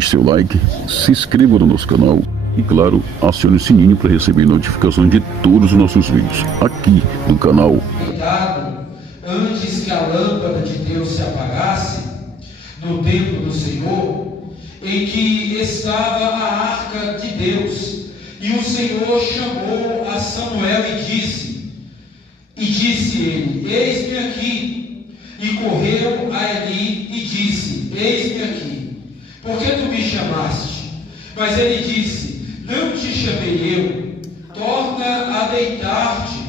deixe seu like, se inscreva no nosso canal e, claro, acione o sininho para receber notificações de todos os nossos vídeos aqui no canal. Antes que a lâmpada de Deus se apagasse no templo do Senhor, em que estava a arca de Deus, e o Senhor chamou a Samuel e disse ele: eis-me aqui. E correu a Eli e disse: eis-me aqui. Por que tu me chamaste? Mas ele disse: não te chamei eu, torna a deitar-te.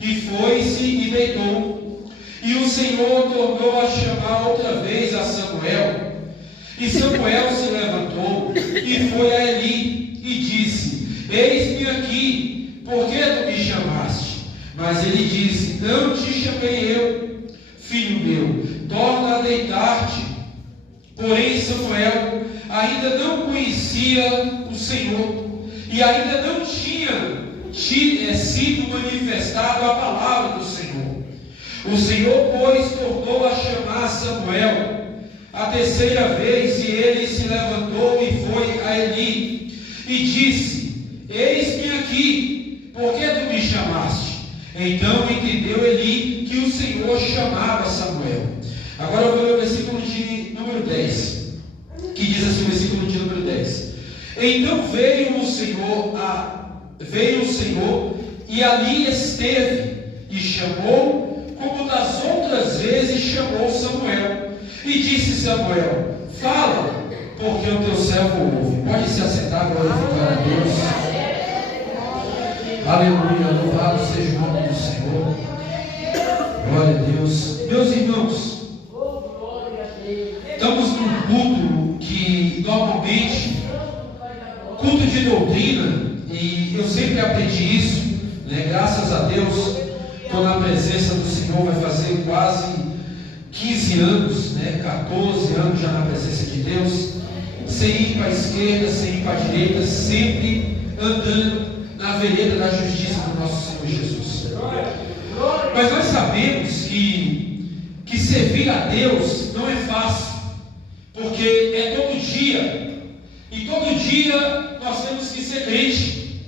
E foi-se e deitou. E o Senhor tornou a chamar outra vez a Samuel. E Samuel se levantou e foi a Eli e disse: eis-me aqui, por que tu me chamaste? Mas ele disse: não te chamei eu, filho meu, torna a deitar-te. Porém Samuel ainda não conhecia o Senhor, e ainda não tinha sido manifestado a palavra do Senhor. O Senhor, pois, tornou a chamar Samuel a terceira vez, e ele se levantou e foi a Eli e disse: eis-me aqui, por que tu me chamaste? Então entendeu Eli que o Senhor chamava Samuel. Agora eu vou ler o versículo de número 10, que diz assim, o versículo de número 10: então veio o Senhor e ali esteve, e chamou, como das outras vezes chamou Samuel. E disse Samuel: fala, porque o teu servo ouve. Pode se assentar, glorificar a Deus. Aleluia, louvado seja o nome do Senhor. Glória a Deus. Meus irmãos, estamos num culto que normalmente, culto de doutrina, e eu sempre aprendi isso, né? Graças a Deus, estou na presença do Senhor, vai fazer quase 15 anos, né? 14 anos já na presença de Deus, sem ir para a esquerda, sem ir para a direita, sempre andando na vereda da justiça do nosso Senhor Jesus. Mas nós sabemos que servir a Deus não é fácil, porque é todo dia, e todo dia nós temos que ser crente.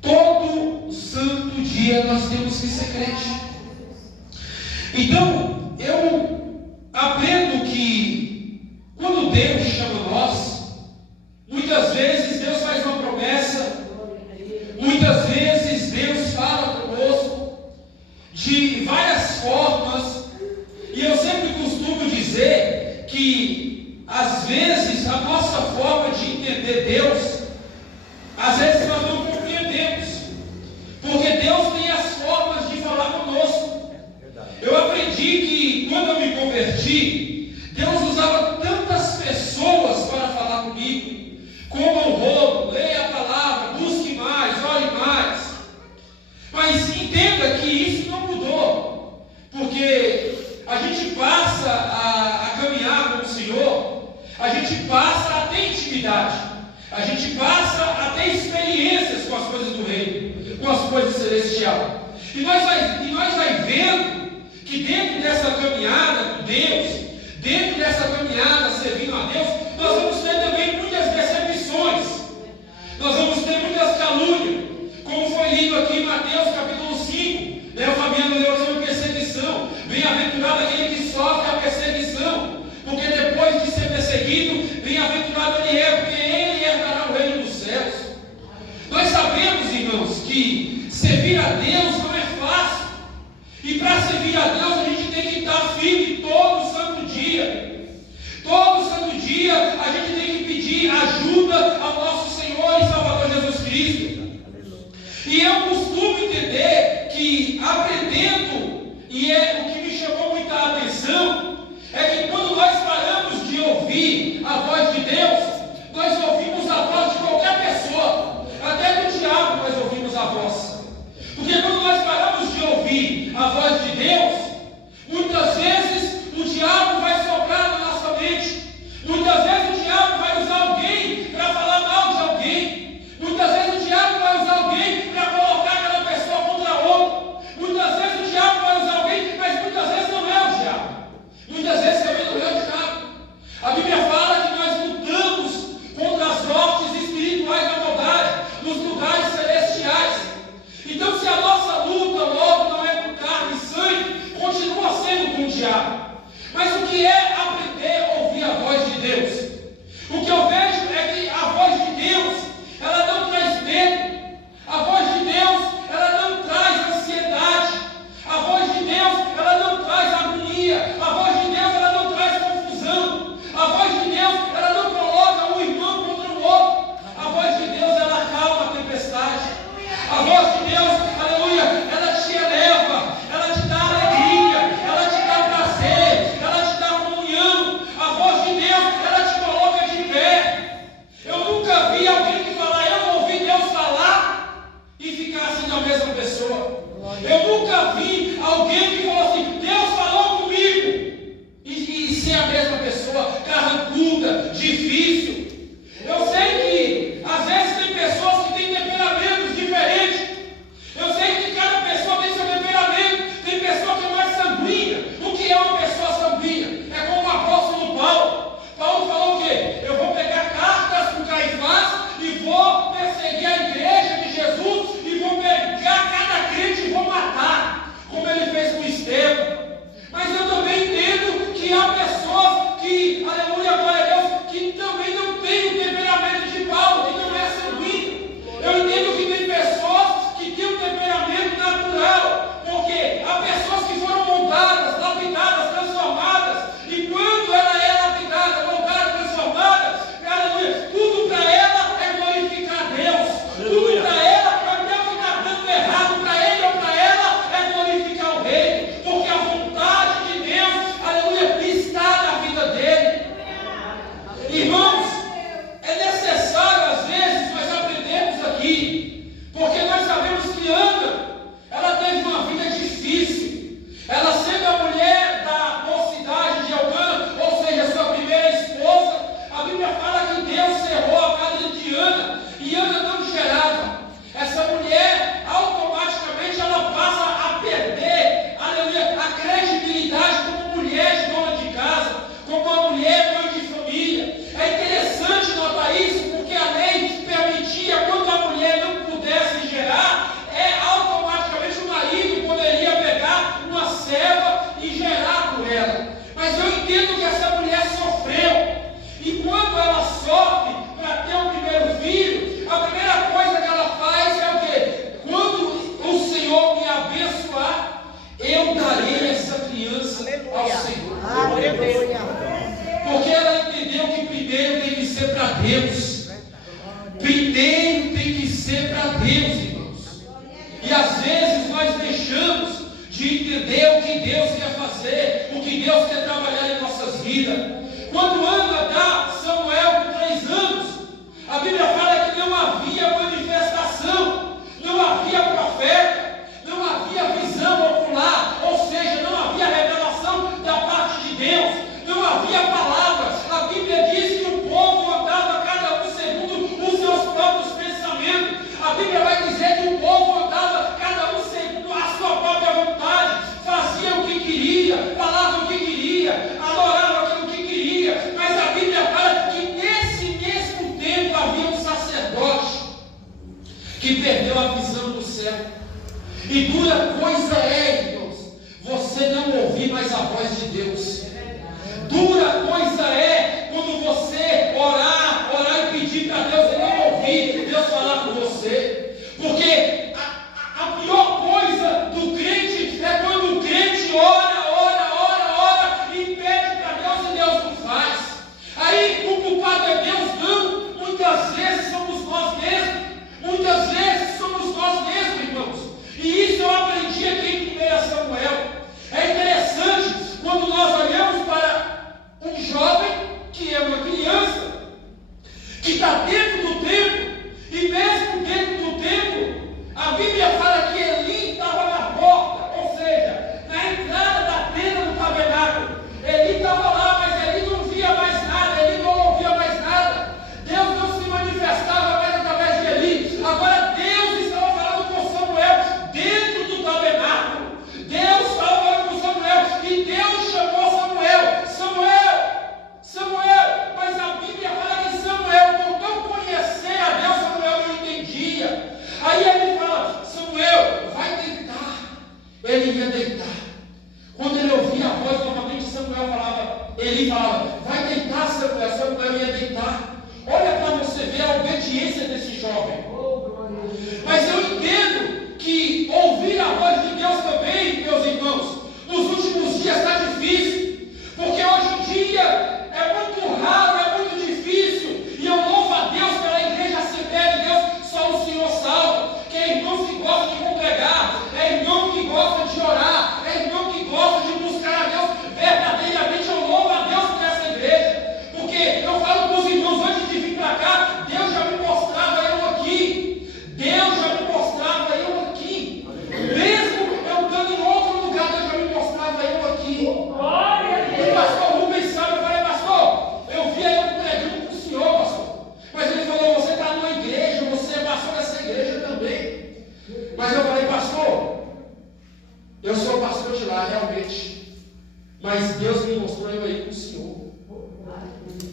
Todo santo dia nós temos que ser crente. Então, eu aprendo que quando Deus chama nós, muitas vezes Deus faz uma promessa, muitas vezes Deus fala conosco de várias formas, e eu sempre costumo dizer que às vezes a nossa forma de entender Deus, às vezes nós não compreendemos, porque Deus tem as formas de falar conosco. Eu aprendi que quando eu me converti, Deus usava tantas pessoas para falar comigo, como o rolo, leia a palavra, busque mais, ore mais. Mas entenda que isso não mudou, porque a gente passa a caminhar com o Senhor, a gente passa a ter intimidade, a gente passa a ter experiências com as coisas do reino, com as coisas celestiais. E nós vai vendo que dentro dessa caminhada com Deus, dentro dessa caminhada servindo a Deus, nós vamos ter também muitas decepções, nós vamos ter muitas calúnias, como foi lido aqui em Mateus capítulo 5, né? O Fabiano leu sobre perseguição. Bem-aventurado aquele que sofre a perseguição, porque depois de ser perseguido, bem-aventurado ele é, porque ele herdará o reino dos céus. Nós sabemos, irmãos, que servir a Deus não é fácil. E para servir a Deus, a gente tem que estar firme todo santo dia. Todo santo dia, a gente tem que pedir ajuda ao nosso Senhor e Salvador Jesus Cristo. E eu costumo entender que, aprendendo, e é o que me chamou muita atenção, é que quando nós paramos de ouvir a voz de Deus, nós ouvimos a voz de qualquer pessoa, até do diabo nós ouvimos a voz. Porque quando nós paramos de ouvir a voz de Deus, muitas vezes Primeiro tem que ser para Deus, irmãos. E às vezes nós deixamos de entender o que Deus quer fazer, o que Deus quer trabalhar em nossas vidas. Quando Ana dá Samuel com 3 anos, a Bíblia fala que não havia manifestação, não havia profeta, não havia visão ocular, ou seja, não havia revelação da parte de Deus, não havia palavras. A Bíblia diz que o povo andava cada um segundo os seus próprios pensamentos. A Bíblia vai dizer que o povo andava cada um segundo a sua própria vontade, fazia o que queria, falava o que queria, adorava aquilo que queria. Mas a Bíblia fala que nesse mesmo tempo havia um sacerdote que perdeu a visão do céu. E dura coisa é, irmãos, você não ouvir mais a voz de Deus. Dura coisa é quando você orar e pedir para Deus e não ouvir Deus falar com você. Porque a pior coisa do crente é quando o crente ora e pede para Deus e Deus não faz. Aí o culpado é Deus? Não. Muitas vezes somos nós mesmos. Muitas vezes somos nós mesmos, irmãos. E isso eu aprendi aqui em 1 Samuel. É interessante quando nós olhamos para um jovem que é uma criança, que está dentro do templo, e mesmo dentro do templo, a Bíblia fala que Eli estava na porta, ou seja, na entrada da tenda do tabernáculo. Eli estava lá, mas Eli não via mais nada, Eli não ouvia mais nada. Deus não se manifestava mais através de Eli. Agora Deus estava falando com Samuel dentro do tabernáculo. Deus estava falando com Samuel, e Deus chamou Samuel. Samuel, mas a Bíblia fala que Samuel, por não conhecer a Deus, Samuel não entendia. Aí ele fala: Samuel, vai deitar. Ele ia deitar. Quando ele ouvia a voz, normalmente Eli falava: vai deitar, Samuel. Samuel ia deitar. Olha para você ver a obediência desse jovem. Mas eu entendo que ouvir a voz de Deus também, meus irmãos, nos últimos dias está difícil, porque hoje em dia é muito raro, é muito difícil. E eu louvo a Deus pela igreja Assembleia de Deus, só o Senhor salva, que é irmão que gosta de congregar, é irmão que gosta de orar, é irmão que gosta de buscar a Deus verdadeiramente. Eu louvo a Deus por essa igreja, porque eu falo com os irmãos antes de vir para cá, Deus já me mostrava eu aqui, Deus já me mostrava eu aqui, mesmo eu estando em outro lugar, Deus já me mostrava eu aqui. O pastor Rubens sabe, eu falei: pastor, eu via eu pregando com o senhor, pastor, mas ele falou: você está numa igreja, você é pastor dessa igreja também. Mas eu falei: pastor, eu sou pastor de lá, realmente, mas Deus me mostrou eu aí com o senhor.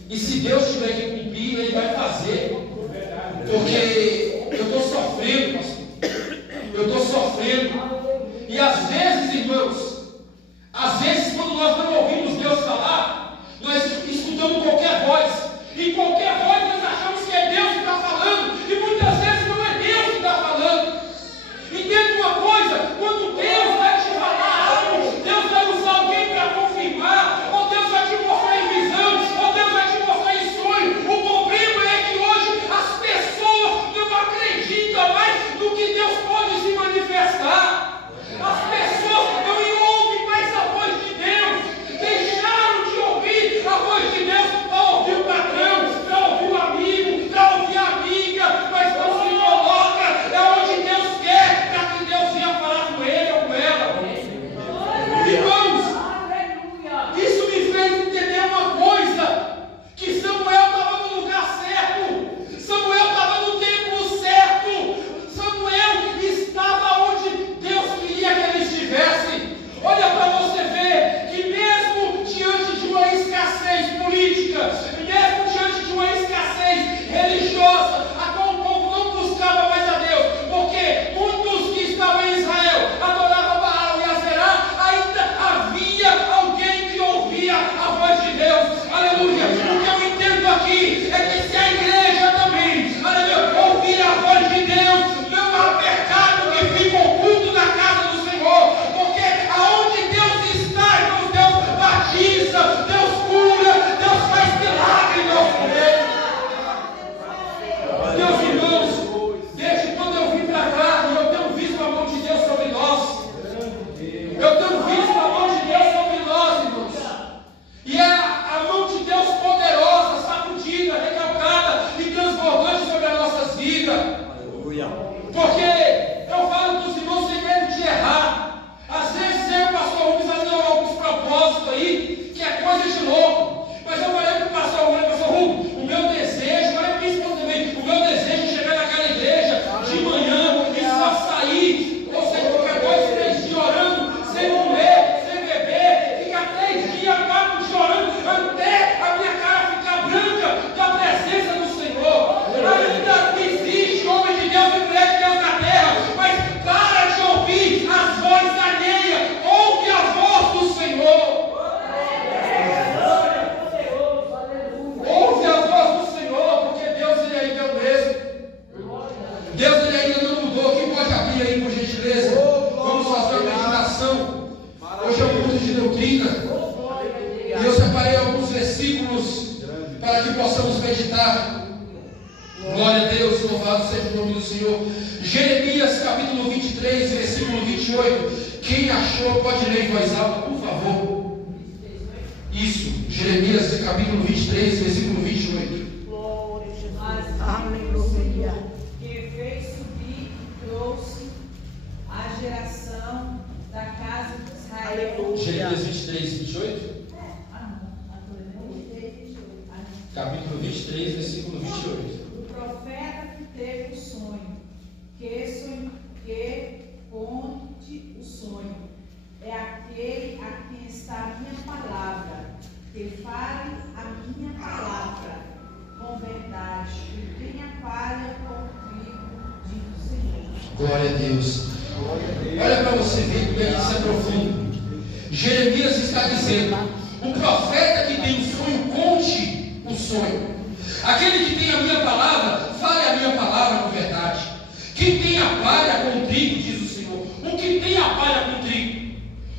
E se Deus tiver que cumprir, Ele vai fazer. Porque eu estou sofrendo, pastor. Eu estou sofrendo. E às vezes, irmãos, às vezes quando nós não ouvimos Deus falar, nós escutamos qualquer voz. E qualquer voz nós achamos que é Deus que está falando. E muitas vezes não é Deus que está falando. Entenda uma coisa: quando Deus vai te falar algo, Deus vai usar alguém para confirmar, ou Deus vai te mostrar em visão, ou Deus vai te mostrar em sonho. O problema é que hoje as pessoas Glória a Deus, louvado seja o nome do Senhor. Jeremias capítulo 23, versículo 28. Quem achou pode ler em voz alta, por favor. Isso, Jeremias capítulo 23, versículo 28. Glória a Jesus. Aleluia. Que fez subir e trouxe a geração da casa de Israel. Aleluia. Jeremias 23, 28. Capítulo 23, versículo 28. O profeta que teve o sonho, que conte o sonho, é aquele a quem está a minha palavra, que fale a minha palavra com verdade, e tenha palha com trigo, diz o Senhor. Glória a Deus. Olha para você ver como isso é profundo. Jeremias está dizendo: o profeta que tem um sonho, conte o sonho. Aquele que tem a minha palavra, fale a minha palavra com verdade. Quem tem a palha com trigo, diz o Senhor. O que tem a palha com trigo?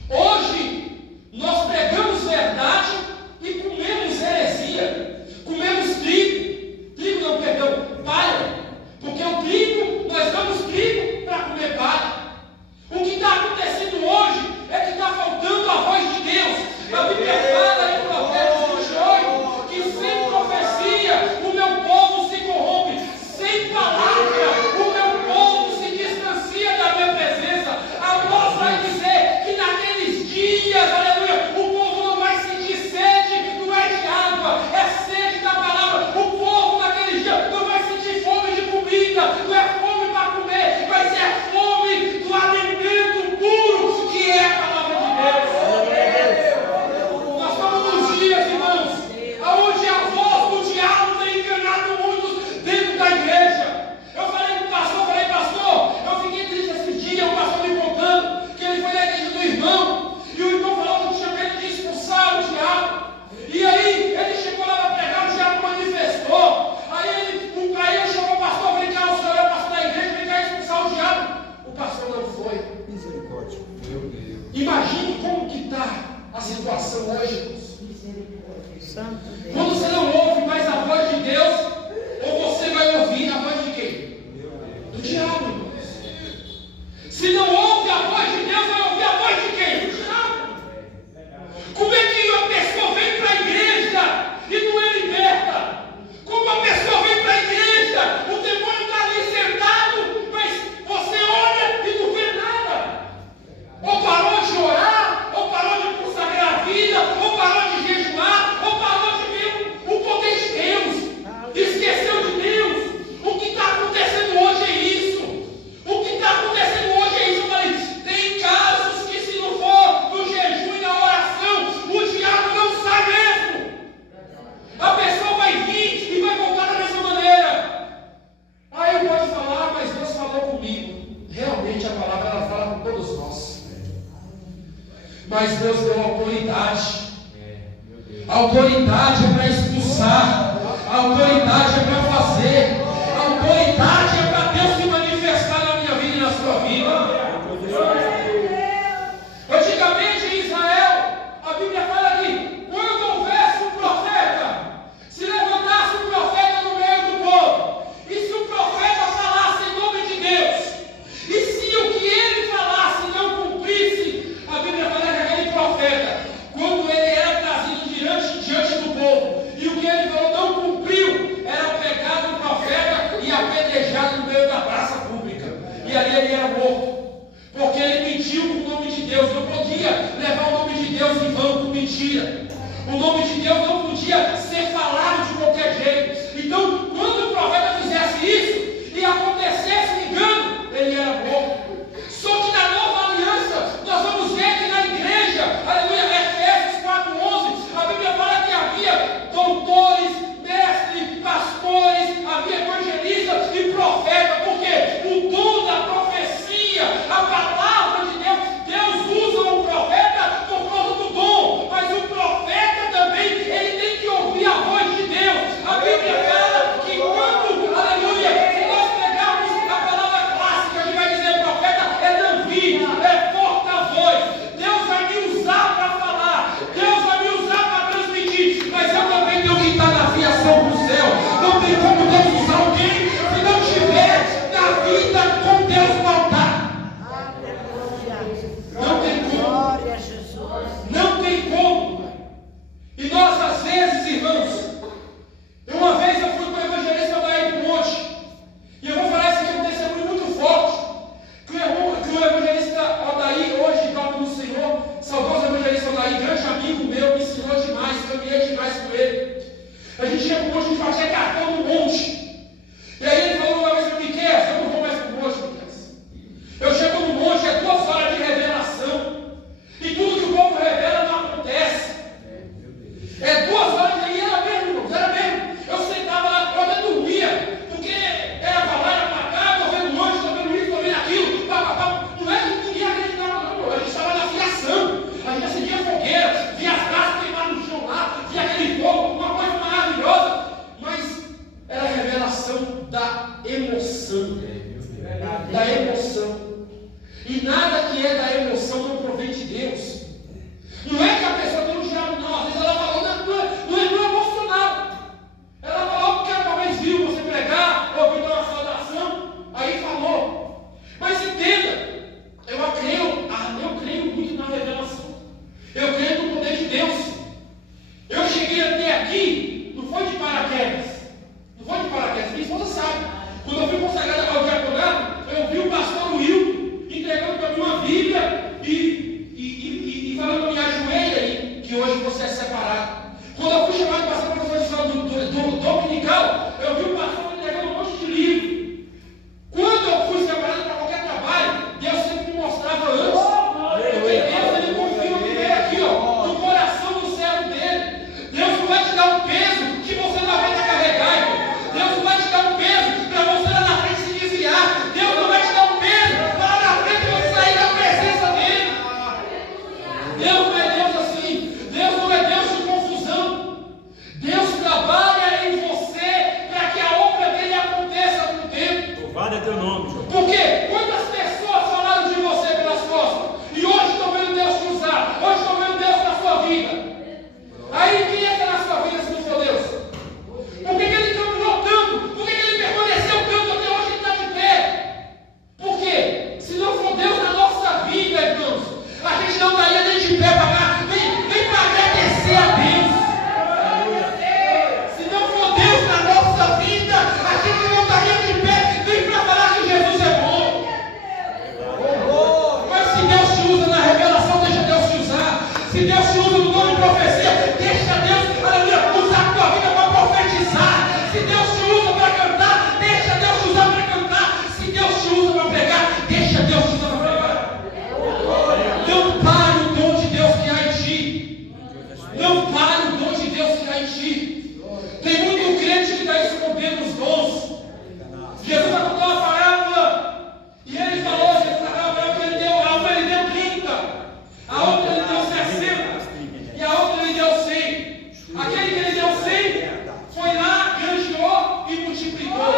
Hoje nós pregamos verdade e comemos heresia. Comemos trigo. Trigo não, perdão, palha. Porque o trigo, nós damos trigo para comer palha. O que está acontecendo hoje é que está faltando a voz de Deus. A Bíblia fala em Provérbios 28 que sem profecia o meu povo se corrompe, sem palavra o meu povo se distancia da minha presença. A voz vai dizer que naqueles dias, aleluia, o povo não vai sentir sede, não é de água, é sede da palavra. O povo naqueles dias não vai sentir fome de comida, não é fome para comer, mas é fome do alimento puro que é a palavra de Deus. Nós estamos nos dias, irmãos, onde a voz do diabo tem enganado muitos dentro da igreja. Eu falei com o pastor, pastor, eu fiquei triste esse dia, o pastor me contando que ele foi na igreja do irmão, e o irmão falou que tinha medo de expulsar o diabo. E aí ele chegou lá para pregar, o diabo manifestou. Aí ele chamou o pastor, vem cá, o senhor é o pastor da igreja, vem cá expulsar o diabo. O pastor não foi. Misericórdia. Meu Deus. Imagine como que está a situação hoje. Santo Deus. Quando você não ouve mais a voz de Deus, ou você vai ouvir a voz de quem? Do diabo, irmãos. Se não ouve a voz de Deus, vai ouvir a voz de quem? Do diabo. Como é que uma pessoa vem para a igreja e não é liberta? Como a pessoa vem para a igreja, o demônio está ali sentado, mas você olha e não vê nada. Ou parou de orar, ou parou de consagrar a vida, ou parou de jejuar, ou parou de ver o poder de Deus. Esqueceu de Deus. O que está acontecendo hoje é isso. O que está acontecendo hoje é isso. Eu falei, tem casos que se não for no jejum e na oração, o diabo não sai mesmo. A pessoa vai vir e vai voltar da mesma maneira. Aí pode falar, mas Deus falou comigo. Realmente a palavra ela fala com todos nós. Mas Deus deu autoridade. A autoridade é para expulsar. A autoridade é para fazer. A autoridade é para Deus se manifestar na minha vida e na sua vida. Antigamente em Israel, a Bíblia fala que quando houvesse um profeta, se levantasse um profeta no meio do povo, e se o profeta falasse em nome de Deus, e se o que ele falasse não cumprisse, a Bíblia fala que aquele profeta, quando ele era trazido diante do povo, e o que ele falou não cumpriu, era pegado o profeta e apedrejado no meio da praça pública. E ali ele era morto. Porque ele mentiu com o nome de Deus. Não podia levar o nome de Deus em vão com mentira. O nome de Deus não podia ser falado de qualquer jeito. Então, quando o profeta fizesse isso e acontecesse engano, ele era morto. Só que na nova aliança, nós vamos ver que na igreja, aleluia, Efésios 4:11, a Bíblia fala que havia doutores, mestres, pastores, havia evangelistas e profetas, porque o dom da profecia, a palavra de Deus, Deus usa o profeta por causa do dom, mas o profeta também, ele tem que ouvir a voz de Deus. A Bíblia fala Louvado é teu nome, Senhor. Porque quantas pessoas falaram de você pelas costas e hoje estão vendo Deus te usar, hoje estão vendo Deus na sua vida. Aí quem entra na sua vida se não for Deus? Por que ele caminhou tanto? Por que ele permaneceu tanto até hoje ele está de pé? Por quê? Se não for Deus na nossa vida, irmãos, a gente não estaria nem de pé para cá, nem para agradecer a Deus. Se não for Deus na nossa vida, a gente não estaria de pé nem para falar que Jesus é bom. Mas se Deus te usa na revelação, deixa Deus te usar. Se Deus te usa no nome de profecia, deixa Deus, aleluia, usar a tua vida para profetizar. Se Deus te usa para cantar, deixa Deus te usar para cantar. Se Deus te usa para pregar, deixa Deus te usar para pregar. Não pare o dom de Deus que há em ti. Não pare o dom de Deus que há em ti. Tem muito crente que está escondendo os dons. Jesus vai contar uma parábola. E ele falou, Jesus na parábola que ele deu, a uma ele deu 30, a outra ele deu 60, e a outra ele deu 100. Aquele que ele deu 100 foi lá, granjeou e multiplicou.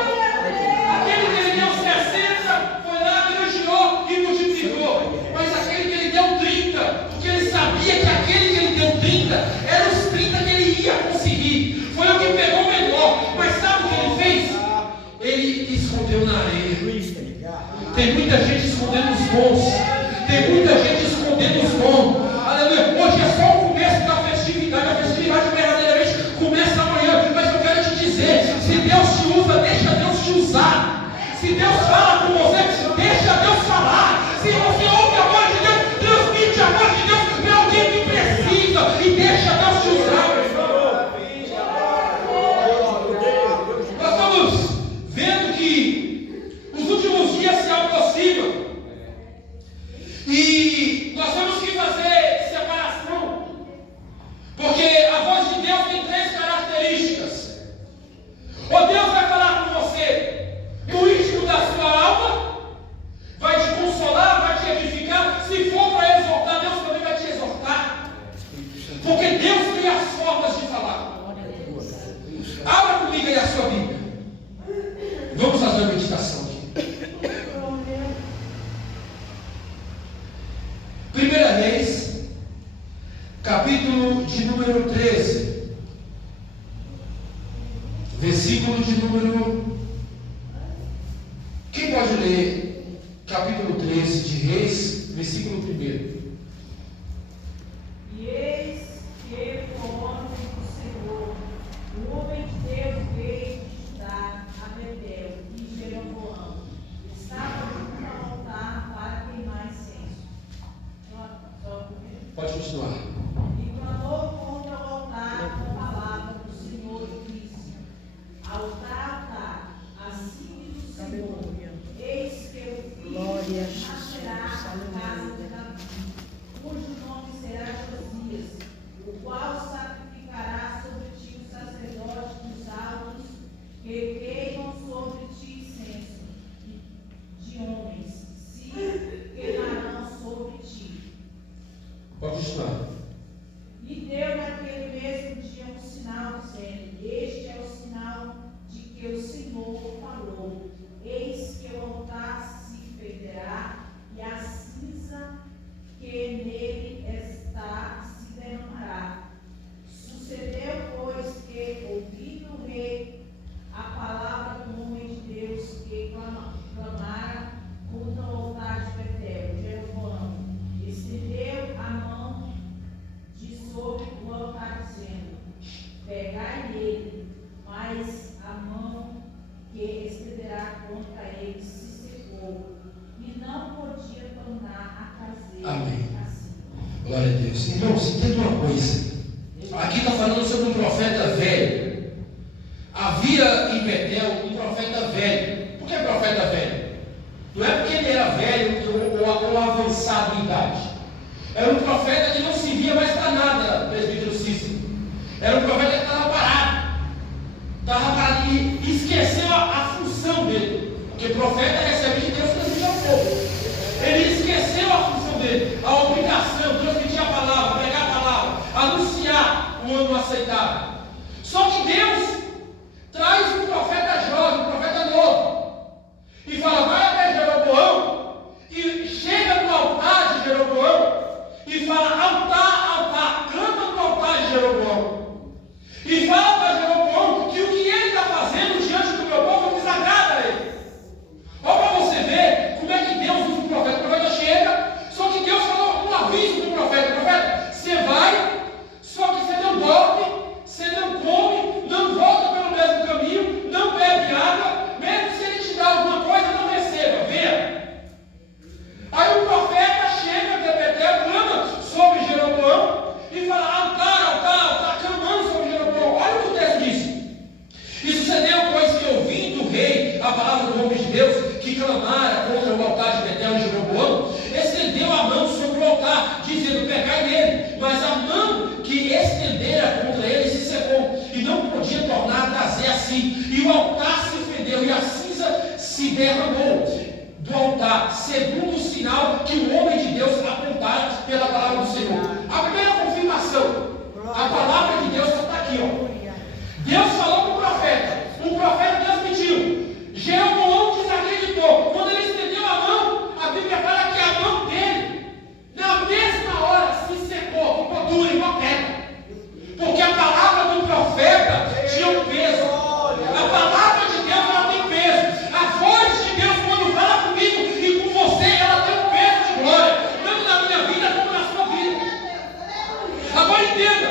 Aquele que ele deu 60 foi lá, granjeou e multiplicou. Mas aquele que ele deu 30, porque ele sabia que aquele que ele deu 30 eram os 30 que ele ia conseguir. Foi o que pegou o menor. Mas sabe o que ele fez? Ele escondeu na areia. Tem muita gente escondendo os dons. Tem muita gente escondendo os dons. Aleluia. Hoje é só o começo da festividade. A festividade verdadeiramente começa amanhã. Mas eu quero te dizer, se Deus te usa, deixa Deus te usar. Se Deus fala com você, deixa Deus falar. Se você ouve a voz de Deus, transmite a voz de Deus para alguém que precisa e deixa Deus te usar. Nós estamos vendo que os últimos dias se aproximam e nós temos que fazer separação, porque a voz de Deus tem 3 características. Ou Deus vai falar com você no íntimo da sua alma, vai te consolar, vai te edificar. Se for para exortar, Deus também vai te exortar, porque Deus tem as formas de falar. Abra comigo aí a sua Bíblia. Vamos fazer uma meditação aqui. 1 Reis, capítulo de número 13, versículo de número... Quem pode ler capítulo 13 de Reis, versículo 1? E eis que por ordem do Senhor, o homem de Deus veio de Judá a Betel e Jeroboão estava junto ao altar para queimar incenso. Pode continuar. E clamou contra o altar com a palavra do Senhor e disse: Altar, altar, assim diz o Senhor, eis que o filho nascerá na casa de Davi, cujo nome será Josias, o qual sacrificará sobre ti os sacerdotes dos altos, que queimam sobre ti incenso de homens, se queimarão sobre ti. Pode continuar. E deu naquele mesmo dia um sinal, dizendo: Este é o sinal de que o Senhor falou: Eis que o altar se fenderá, e a cinza que nele está se derramará. Sucedeu, pois, que, ouvindo o rei a palavra do homem de Deus que clamara contra o altar de Betel, Jeroboão, estendeu a mão de sobre o altar, dizendo: Pegai nele, mas a mão que estenderá contra ele se secou, e não podia tornar a fazer Amém. assim. Glória a Deus. Irmãos, entenda uma coisa. Aqui está falando sobre um profeta velho. Havia em Betel um profeta velho. Por que profeta velho? Não é porque ele era velho ou avançado em idade. Era um profeta que não se via mais para nada, presbítero Cícero. Era um profeta que estava parado. Estava parado e esqueceu a função dele. Porque profeta recebe de Deus transmitir ao povo. Ele esqueceu a função dele, a obrigação, transmitir a palavra, pregar a palavra, anunciar o ano aceitável. Só que Deus traz um profeta jovem, um profeta novo, e palavra do homem de Deus que clamara contra o altar de Betel e Jeroboão, estendeu a mão sobre o altar, dizendo: pegai nele. Mas a mão que estendera contra ele se secou, e não podia tornar a trazer assim. E o altar se fendeu, e a cinza se derramou do altar, segundo o sinal que o homem de Deus apontara pela palavra do Senhor. A primeira confirmação, a palavra de Deus está aqui, ó. Deus falou para o profeta transmitiu. Jeroboão desacreditou. Quando ele estendeu a mão, a Bíblia fala que a mão dele, na mesma hora, se secou, ficou dura, igual pedra. Porque a palavra do profeta tinha um peso. A palavra de Deus, ela tem peso. A voz de Deus, quando fala comigo e com você, ela tem um peso de glória, tanto na minha vida como na sua vida. Agora entenda,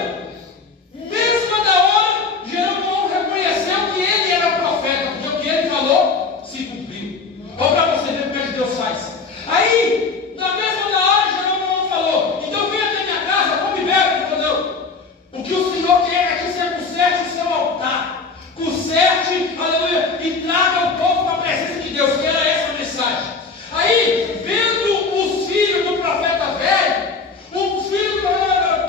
mesmo da hora, Jeroboão reconheceu que ele era profeta, porque o que ele falou se cumpriu. Olha para você ver o que Deus faz. Aí, na mesma da hora, Jeroboão falou: então vem até minha casa, come e bebe. Ele falou: não, o que o Senhor quer é que você conserte o seu altar, conserte, aleluia, e traga o povo para a presença de Deus, que era essa a mensagem. Aí, vendo os filhos do profeta velho, o filho do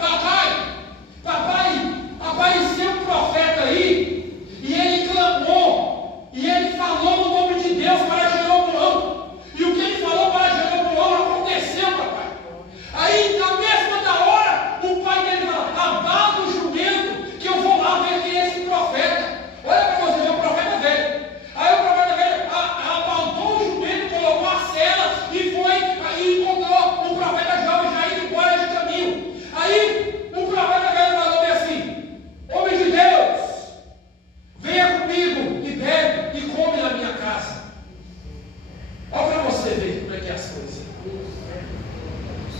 papai, apareceu um profeta aí, e ele clamou, e ele falou no nome de Deus para Jeroboão, e o que ele falou para Jeroboão aconteceu, papai. Aí, na mesma da hora, o pai dele fala: abala o jumento, que eu vou lá ver quem é esse profeta. Olha para você ver, o profeta velho. Aí o profeta velho abaldou o jumento, colocou a sela e foi, e encontrou o profeta jovem já indo embora de caminho. Aí o profeta velho falou bem assim: homem de Deus, venha comigo e bebe e come na minha casa. Olha para você ver como é que é as coisas.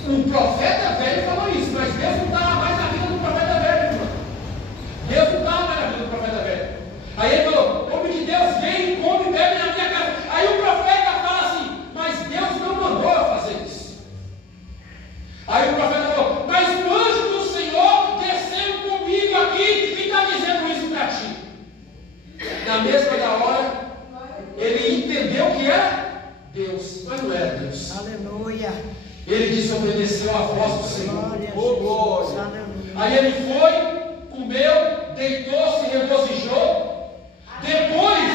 O profeta velho falou isso, mas Deus não estava mais na vida do profeta velho, irmão. Deus não estava mais na vida do profeta velho. Aí ele falou: homem de Deus, vem e come e bebe na minha casa. Aí o profeta fala assim: mas Deus não mandou eu fazer isso. Aí o profeta falou: mas o anjo do Senhor desceu comigo aqui e está dizendo isso para ti. Na mesma da hora, ele entendeu que era Deus, mas não era Deus. Aleluia. Ele desobedeceu à voz do Senhor. Oh, glória. Aí ele foi, comeu, deitou-se, regozijou. Depois,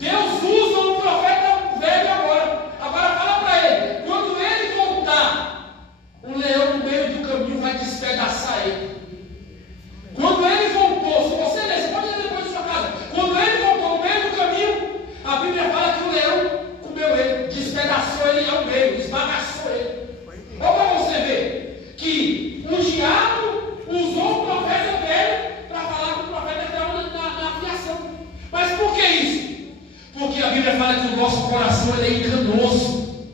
Deus usa um profeta velho agora. Agora fala para ele: quando ele voltar, o leão no meio do caminho vai despedaçar ele. Quando ele voltou, se você ler, você pode ler depois da sua casa. Quando ele voltou no meio do caminho, a Bíblia fala que o leão comeu ele, despedaçou ele ao meio, esbagaçou ele. Olha para você ver que o diabo usou o profeta velho para falar com o profeta que estava na criação. Mas por que isso? Porque a Bíblia fala que o nosso coração ele é enganoso.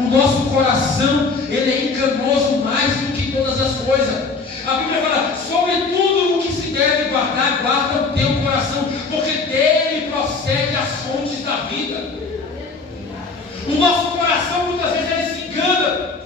O nosso coração ele é enganoso mais do que todas as coisas. A Bíblia fala: sobretudo o que se deve guardar, guarda o teu coração, porque dele procede as fontes da vida. O nosso coração muitas vezes ele se engana.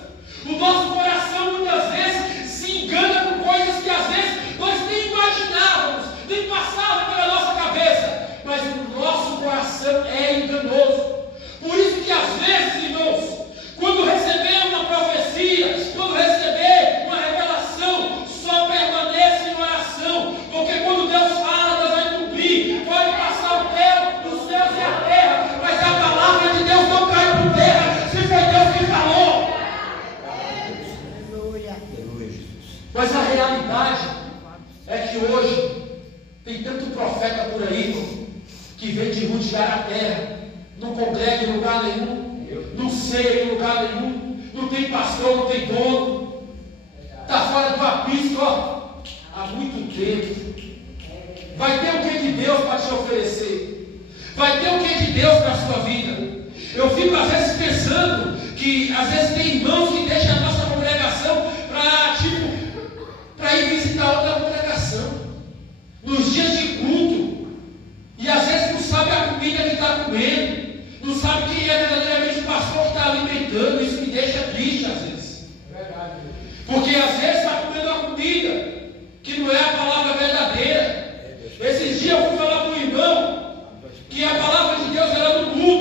O nosso coração muitas vezes se engana com coisas que às vezes nós nem imaginávamos, nem passavam pela nossa cabeça, mas o nosso coração é enganoso. Por isso que às vezes, irmãos, quando receber uma profecia, quando receber uma revelação, só permanece em oração, porque quando Deus fala, Deus vai cumprir. Pode passar o céu, os céus e a terra, mas a palavra de Deus não cai por terra, se foi Deus que falou. Mas a realidade é que hoje tem tanto profeta por aí que vem de rodear a terra, não congrega em lugar nenhum, não ceia em lugar nenhum, não tem pastor, não tem dono, está fora do aprisco, há muito tempo. Vai ter o que de Deus para te oferecer? Vai ter o que de Deus para a sua vida? Eu fico às vezes pensando que às vezes tem irmãos que deixam a nossa congregação para ir visitar outra congregação nos dias de culto, e às vezes não sabe a comida que está comendo, não sabe quem é verdadeiramente o pastor que está alimentando. Isso me deixa triste às vezes, porque às vezes está comendo uma comida que não é a palavra verdadeira. Esses dias eu fui falar para um irmão que a palavra de Deus era do mundo.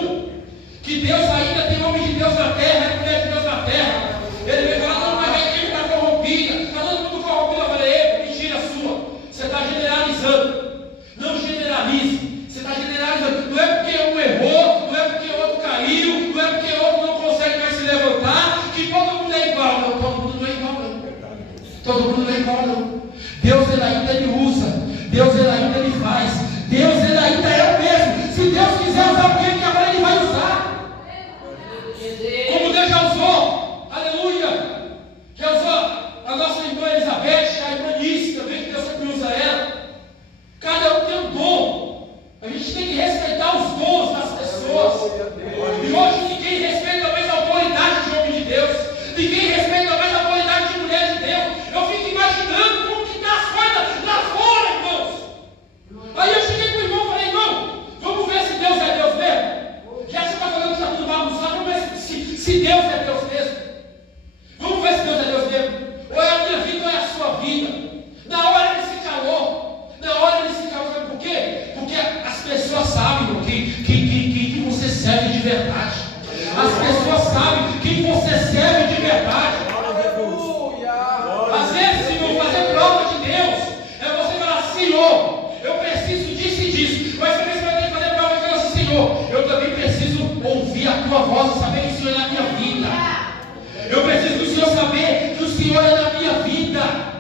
Se Deus é Deus mesmo. Vamos ver se Deus é Deus mesmo. Ou é a minha vida ou é a sua vida. Na hora ele se calou. Sabe por quê? Porque as pessoas sabem quem você serve de verdade. As pessoas sabem quem você serve de verdade. Às vezes, Senhor, fazer prova de Deus é você falar: Senhor, eu preciso disso e disso. Mas também você vai ter que fazer prova de Deus assim: Senhor, eu também preciso ouvir a tua voz e saber que o Senhor é na minha vida. Eu preciso do Senhor saber que o Senhor é na minha vida.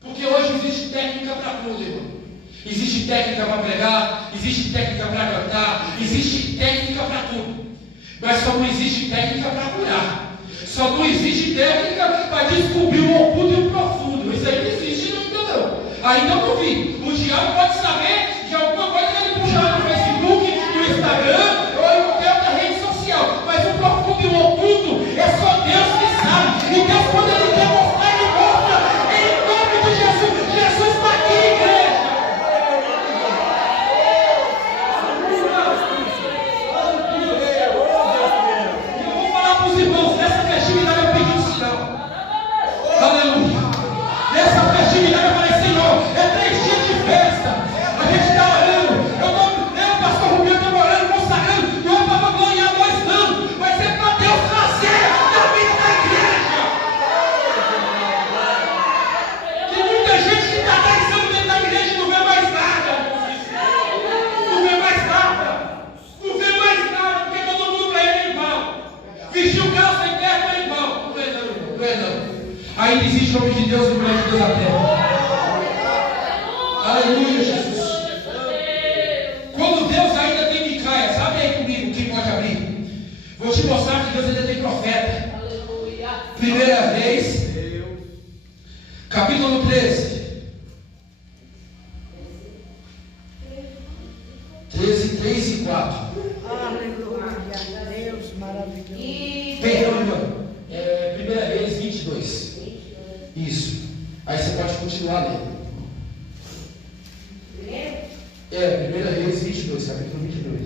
Porque hoje existe técnica para tudo, irmão. Existe técnica para pregar, existe técnica para cantar, existe técnica para tudo. Mas só não existe técnica para curar. Só não existe técnica para descobrir o oculto e o profundo. Isso aí não existe, não, entendeu? Ainda não vi. O diabo pode saber de alguma coisa que ele puxa lá no Facebook, no Instagram ou em qualquer outra rede social. Mas o profundo e o oculto é só Deus que sabe. E Deus, quando ele quer mostrar, ele mostra. Em nome de Jesus. Jesus está aqui, igreja. Irmãos, nessa festividade eu pedi o sinal. Aleluia. Nessa festividade eu falei: Senhor, é 3 dias de festa. A gente está orando. Eu, pastor Rubinho, estou orando, consagrando. Não é para gloriar nós, não. Mas é para Deus fazer na vida da igreja. Tem muita gente que está 10 anos dentro da igreja e não vê mais nada. Não vê mais nada. Não vê mais nada, porque todo mundo para ele é igual. Vestiu calça e terra é igual. Não é não. Ainda existe homem de Deus e mulher de Deus na terra. Aleluia, Jesus. Quando Deus ainda tem Micaías, abre aí comigo, quem pode abrir? Vou te mostrar que Deus ainda tem profeta. 1 Reis, capítulo 13. 13, 3 e 4. Aleluia. Deus maravilhoso. Perdão, 1 Reis 22. Isso. Aí você pode continuar lendo. 1 Reis 22, capítulo 22.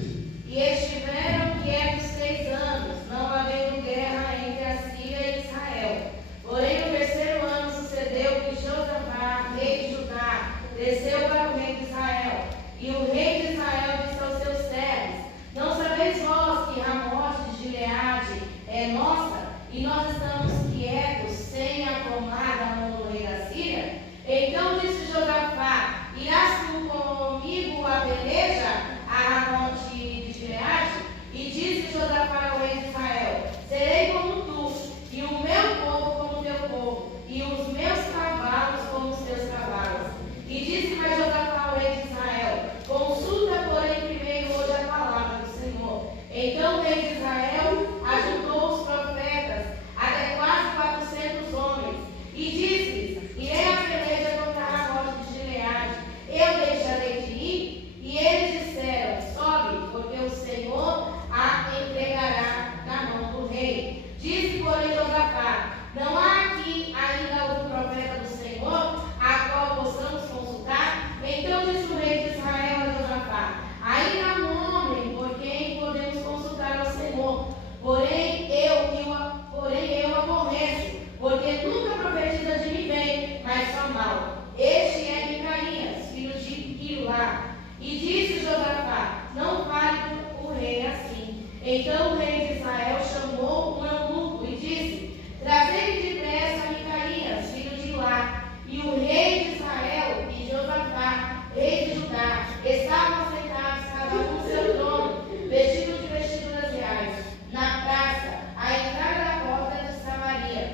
E estiveram quietos 6 anos, não havendo guerra entre a Síria e Israel. Porém, no 3º ano sucedeu que Josafá, rei de Judá, desceu para o rei de Israel. E o rei de Israel disse aos seus servos: Não sabeis vós que Ramote de Gileade é nossa, e nós estamos quietos, sem acalmar a mão do rei da Síria? Então disse Josafá: Irás tu comigo a peleja a Ramote de Gileade? E disse Josafá ao rei de Israel: Serei como tu, e o meu povo como o teu povo, e os meus cavalos como os teus cavalos. E disse mais Josafá ao rei de Israel: Consulta, porém, primeiro hoje a palavra do Senhor. Então o rei de Israel ajuntou os profetas, até quase 400 homens, e disse-lhes: Irei a peleja contra Ramote de Gileade, eu deixarei de ir? E eles disseram: Sobe, porque o Senhor a entregará na mão do rei. Disse, porém, Josafá: Não há aqui ainda algum profeta do Senhor, a qual possamos consultar? Então disse o rei de Israel a Josafá: Ainda há um homem por quem podemos consultar ao Senhor, porém eu aborreço, porque nunca profetiza de mim bem, mas só mal. Este é Micaías, filho de Ilá. E disse Josafá: Não fale o rei assim. Então o rei de Israel chamou um eunuco e disse: Trazei-me depressa Micaías, filho de Ilá. E o rei de Israel e Josafá, rei de Judá, estavam sentados, cada um no seu trono, vestidos de vestiduras reais, na praça, à entrada da porta de Samaria.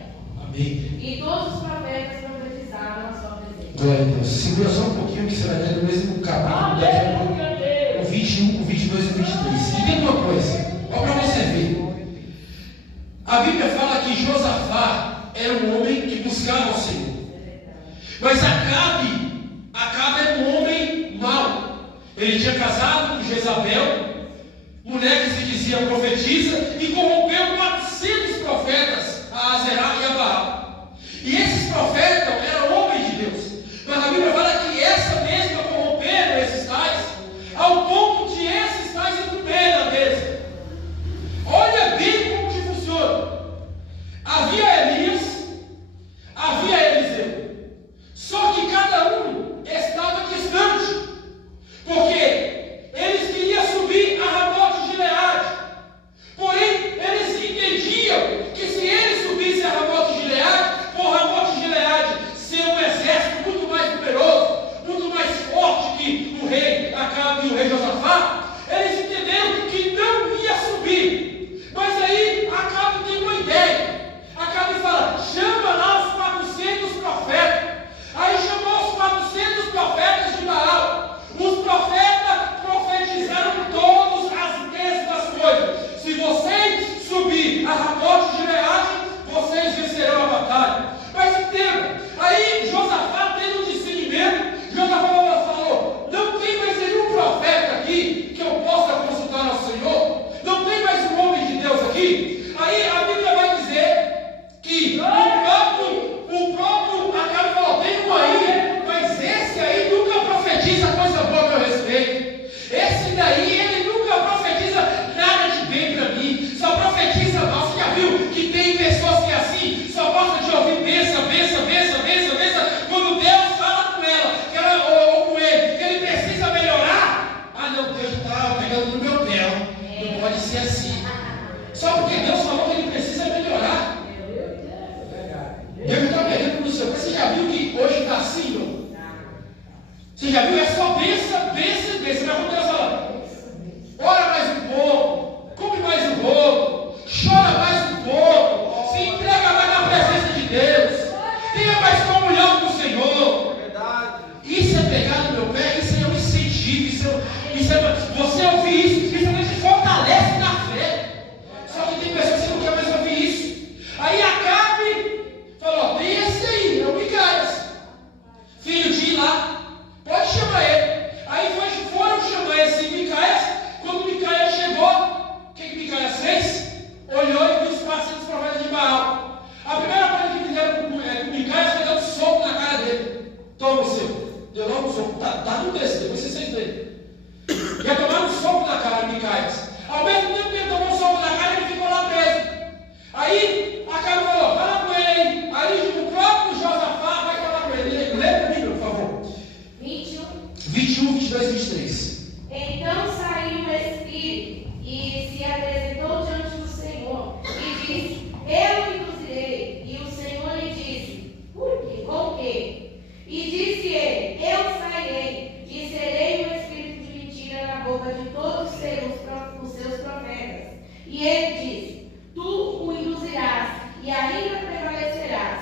Amém. E todos os profetas profetizavam na sua presença. Glória a Deus. Segura só um pouquinho que você vai ler no mesmo capítulo, o 21, o 22 e o 23. Entenda uma coisa, olha para você ver. A Bíblia fala que Josafá era um homem que buscava o Senhor. Mas Acabe era um homem mau. Ele tinha casado com Jezabel, mulher que se dizia profetisa, e corrompeu 400 profetas, a Azerá e a Baal. E esses profetas eram homens de Deus. Mas a Bíblia fala que essa mesma corromperam esses tais, ao ponto de esses tais ir para o meio da mesa. Olha bem como que funciona. de Arramote de Gileade, vocês vencerão a batalha. Mas entenda, aí Josafá tendo um discernimento, Josafá falou, não tem mais nenhum profeta aqui que eu possa consultar ao Senhor, não tem mais um homem de Deus aqui. Aí a Bíblia vai dizer que o próprio Acabe falou, tem um aí, mas esse aí nunca profetiza coisa boa a meu respeito. Esse daí, ele nunca profetiza nada de bem para mim, só profetiza mal. Você já viu que tem pessoas que assim, só gosta de ouvir benção. Quando Deus fala com ela, ou com ele, que ele precisa melhorar, não, Deus está pegando no meu pé, não pode ser assim. Só porque Deus falou que ele precisa melhorar, Deus está pegando no seu pé. Você já viu que hoje está assim, não? Você já viu? É só benção. Mas quando Deus fala, ora mais um pouco, come mais um pouco, chora mais um pouco, se entrega mais na presença de Deus, tenha mais comunhão com o Senhor. Isso é pegar no meu pé, isso é um incentivo, você ouvir isso te fortalece na fé. Só que tem pessoas que não querem mais ouvir isso. Aí Acabe falou, tem esse aí, é o Micaías, filho de Ilá, pode chamar ele. Aí foram chamar esse Micaías. Quando Micaías chegou, o que Micaías fez? Olhou e viu os 400 profetas de Baal. A primeira coisa que fizeram com Micaías foi dar um soco na cara dele. Toma o seu. Deu logo um soco. Tá no desse, depois vocês veem. Ia tomar um soco na cara de Micaías. Ao mesmo tempo que ele tomou um soco na cara, ele ficou lá preso. Aí Acabe falou, fala com ele. Aí o próprio Josafá vai falar com ele. Lê para mim, por favor. 21, 22 e 23. Então saiu o Espírito e se apresentou diante do Senhor e disse, eu induzirei. E o Senhor lhe disse, por quê? Com quê? E disse ele, eu sairei e serei o espírito de mentira na boca de todos os seus profetas. E ele disse, tu o induzirás e ainda prevalecerás.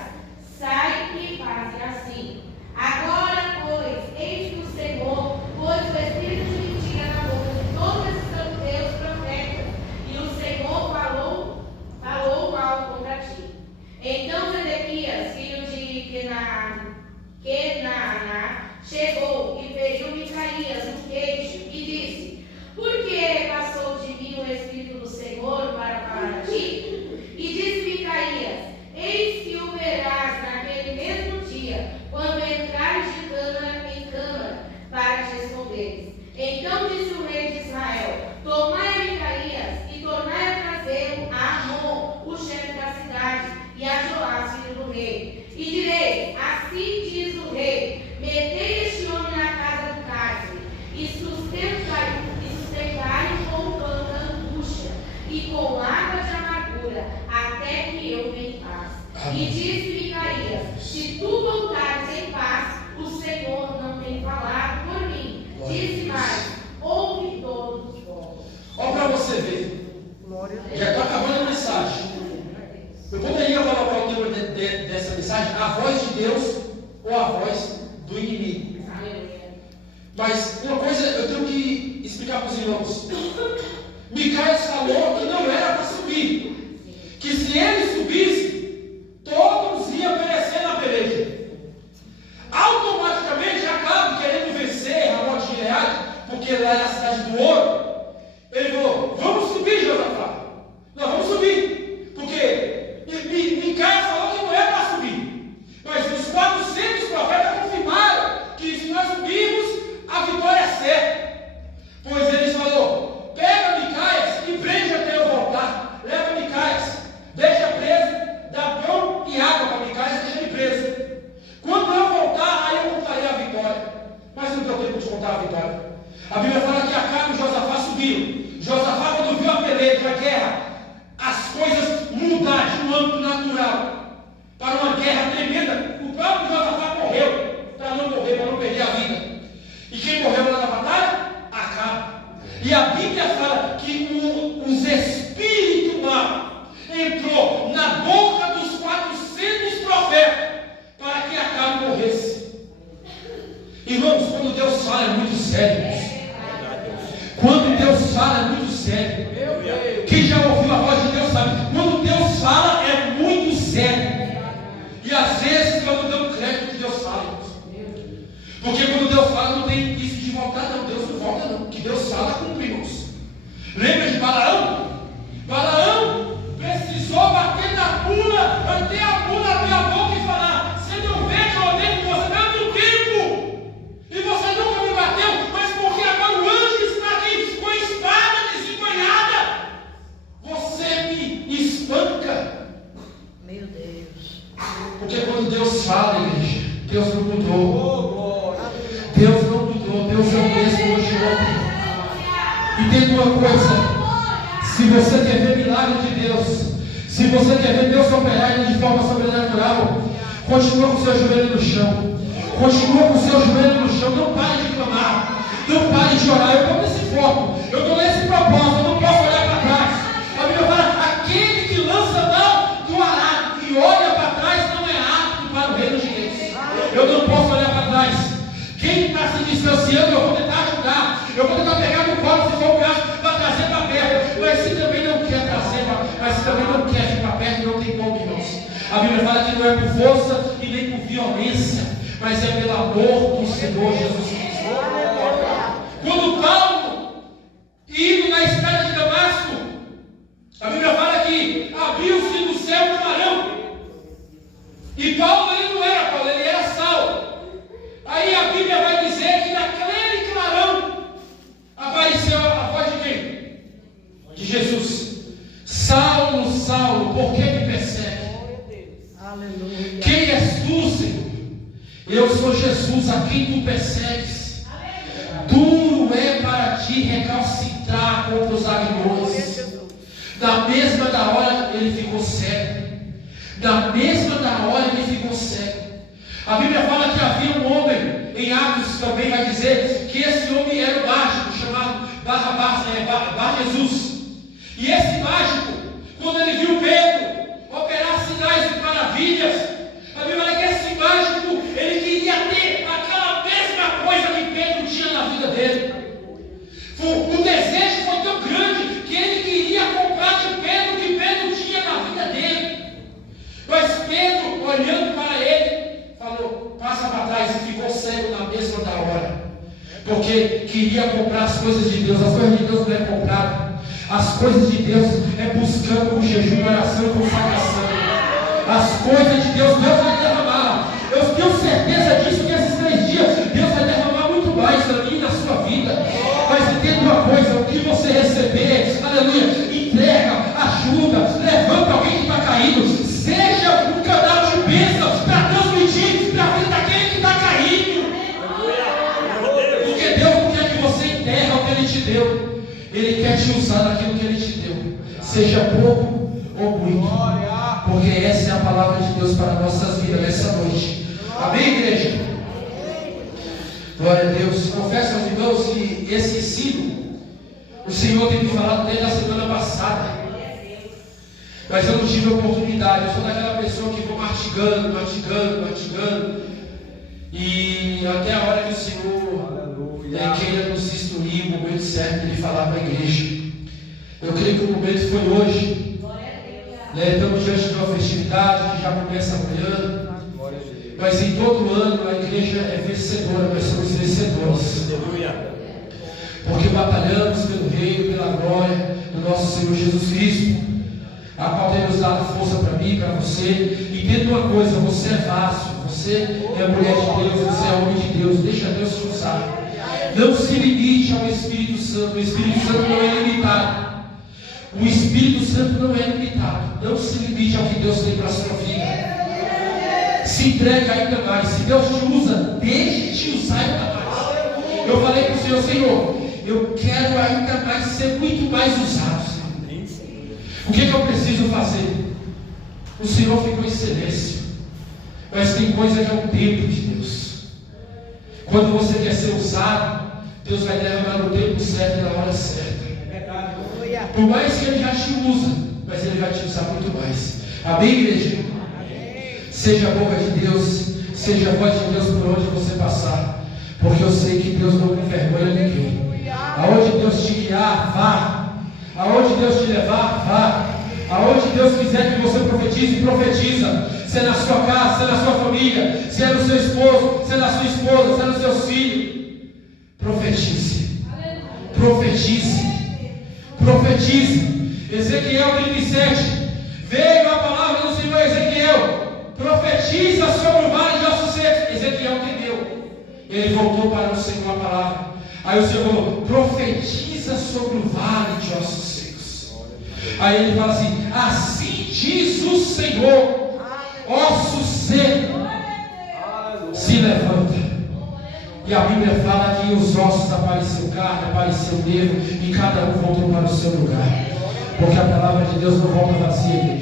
Sai e faze assim. Agora, pois, eis que o Senhor pôs o espírito de mentira na boca de todos esses teus profetas, e o Senhor falou mal contra ti. Então Zedequias, filho de Kenaana, chegou e feriu Micaías no queixo e disse, por que passou de mim o espírito do Senhor para falar a ti? E disse Micaías, eis que o verás naquele mesmo dia, quando entrares de câmara em câmara, para te responderes. Então disse o rei de Israel, tomai a Micaías e tornai a trazê-lo a Amon, o chefe da cidade, e a Joás, filho do rei. E direi, assim diz o rei, metei este homem na casa do cárcere, e sustentai-o com o pão da angústia, e com água de amargura, até que eu venha em paz. E disse Micaías, se tu voltares em paz, o Senhor não tem falado por mim. Disse mais, ouve todos os povos. Olha para você ver. Já está acabando a mensagem. Eu poderia colocar o tema dessa mensagem, a voz de Deus ou a voz do inimigo. Mas uma coisa eu tenho que explicar para os irmãos. Micaías falou que não era para subir. Que se ele subisse, todos iam perecer na peleja. Automaticamente Acabe, querendo vencer Ramote de Gileade, porque lá era a cidade do ouro, ele falou, vamos subir, Josafá. Nós vamos subir. Porque Micaías falou que não é para subir. Mas os 400 profetas confirmaram que se nós subirmos, a vitória é certa. Pois eles falou, pega Micaías e prende até eu voltar. Leva Micaías, deixa preso, dá pão e água para Micaías, deixa ele preso. Quando eu voltar, aí eu contarei a vitória. Mas não deu tempo de contar a vitória. A Bíblia fala que Acabe e Josafá subiram. Josafá, quando viu a peleja, a guerra, as coisas mudaram de um âmbito natural para uma guerra tremenda. O próprio Josafá morreu para não morrer, para não perder a vida. E quem morreu lá na batalha? Acabe. E a Bíblia fala que os espíritos maus entrou na boca dos 400 profetas para que Acabe morresse. Irmãos, quando Deus fala é muito sério. Quando Deus fala é muito sério. Quem já ouviu a voz de Deus sabe. fala, igreja. Deus não mudou. Deus não mudou. Deus é o mesmo hoje e ontem. E tem uma coisa. Se você quer ver milagre de Deus, se você quer ver Deus operar de forma sobrenatural, continua com o seu joelho no chão. Continua com o seu joelho no chão. Não pare de clamar. Não pare de orar. Eu estou nesse foco. Eu estou nesse propósito. Eu não posso olhar para trás. A Bíblia fala, aquele que lança mão do arado e olha para trás não é apto para o reino de Deus. Eu não posso olhar para trás. Quem está se distanciando, eu vou tentar ajudar. Eu vou tentar pegar no colo, se for o caso, para trazer para perto. Mas se também não quer trazer, mas se também não quer ficar perto, não tem como, irmãos. A Bíblia fala que não é por força e nem por violência, mas é pelo amor do Senhor Jesus Cristo. Quando Paulo, indo na estrada de Damasco, a Bíblia fala que abriu-se do céu um clarão. E Paulo, ele não era Paulo, ele era Saulo. Aí a Bíblia vai dizer que naquele clarão apareceu a voz de quem? De Jesus. Saulo, Saulo, por que me persegue? Aleluia. Quem és tu, Senhor? Eu sou Jesus, a quem tu persegues. Duro é para ti recalcitrar contra os aguilhões. Na mesma da hora ele ficou cego. Na mesma da hora ele ficou cego. A Bíblia fala que havia um homem, em Atos também vai dizer que esse homem era um mágico chamado Bar Jesus. E esse mágico, quando ele viu Pedro operar sinais e maravilhas, a Bíblia fala que esse mágico, ele queria ter aquela mesma coisa que Pedro tinha na vida dele. O desejo foi tão grande que ele queria comprar de Pedro o que Pedro tinha na vida dele. Mas Pedro, olhando para ele, falou, passa para trás, e ficou cego na mesma da hora. Porque queria comprar as coisas de Deus. As coisas de Deus não é comprado. As coisas de Deus é buscando com jejum, oração e consagração. As coisas de Deus vai derramar. Eu tenho certeza disso, que esses 3 dias Deus vai derramar muito mais na minha e na sua vida. Mas entenda uma coisa, o que você receber, aleluia, entrega, ajuda, levanta alguém que está caído, seja um canal de bênção para transmitir para a vida daquele que está caído. Porque Deus não quer que você enterre o que Ele te deu. Ele quer te usar naquilo que Ele te deu, seja pouco ou muito, porque essa é a palavra de Deus para nossas vidas nessa noite. Amém, igreja? Glória a Deus. Confesso aos irmãos que esse ensino o Senhor tem me falado desde a semana passada, mas eu não tive a oportunidade. Eu sou daquela pessoa que vou mastigando, e até a hora que o Senhor queira nos instruir, o momento certo de Ele falar para a igreja. Eu creio que o momento foi hoje. Estamos diante de uma festividade que já começa amanhã, mas em todo ano a igreja é vencedora, nós somos vencedores. Porque batalhamos pelo reino, pela glória do nosso Senhor Jesus Cristo, a qual tem nos dado força para mim, para você. E entenda uma coisa, você é vaso, você é mulher de Deus, você é homem de Deus, deixa Deus te usar. Não se limite ao Espírito Santo. O Espírito Santo não é limitado. O Espírito Santo não é limitado. Não se limite ao que Deus tem para a sua vida. Se entrega ainda mais. Se Deus te usa, deixe te usar ainda mais. Eu falei para o Senhor, Senhor, eu quero ainda mais ser muito mais usado, Senhor. O que eu preciso fazer? O Senhor ficou em silêncio. Mas tem coisa que é o tempo de Deus. Quando você quer ser usado, Deus vai derramar no tempo certo e na hora certa. Por mais que Ele já te usa, mas Ele vai te usar muito mais. Amém, igreja? Seja a boca de Deus, seja a voz de Deus por onde você passar, porque eu sei que Deus não envergonha ninguém. Aonde Deus te guiar, vá. Aonde Deus te levar, vá. Aonde Deus quiser que você profetize, profetiza. Se é na sua casa, se é na sua família, se é no seu esposo, se é na sua esposa, se é nos seus filhos, profetize. Profetize. Profetize. Ezequiel 37. Veio a palavra do Senhor a Ezequiel. Profetiza sobre o vale de ossos secos. Ezequiel temeu. Ele voltou para o Senhor a palavra. Aí o Senhor falou: profetiza sobre o vale de ossos secos. Aí ele fala assim: assim diz o Senhor, ossos secos, se levanta. E a Bíblia fala que os ossos apareceu carne, apareceu nervo, e cada um voltou para o seu lugar. Porque a palavra de Deus não volta vazia.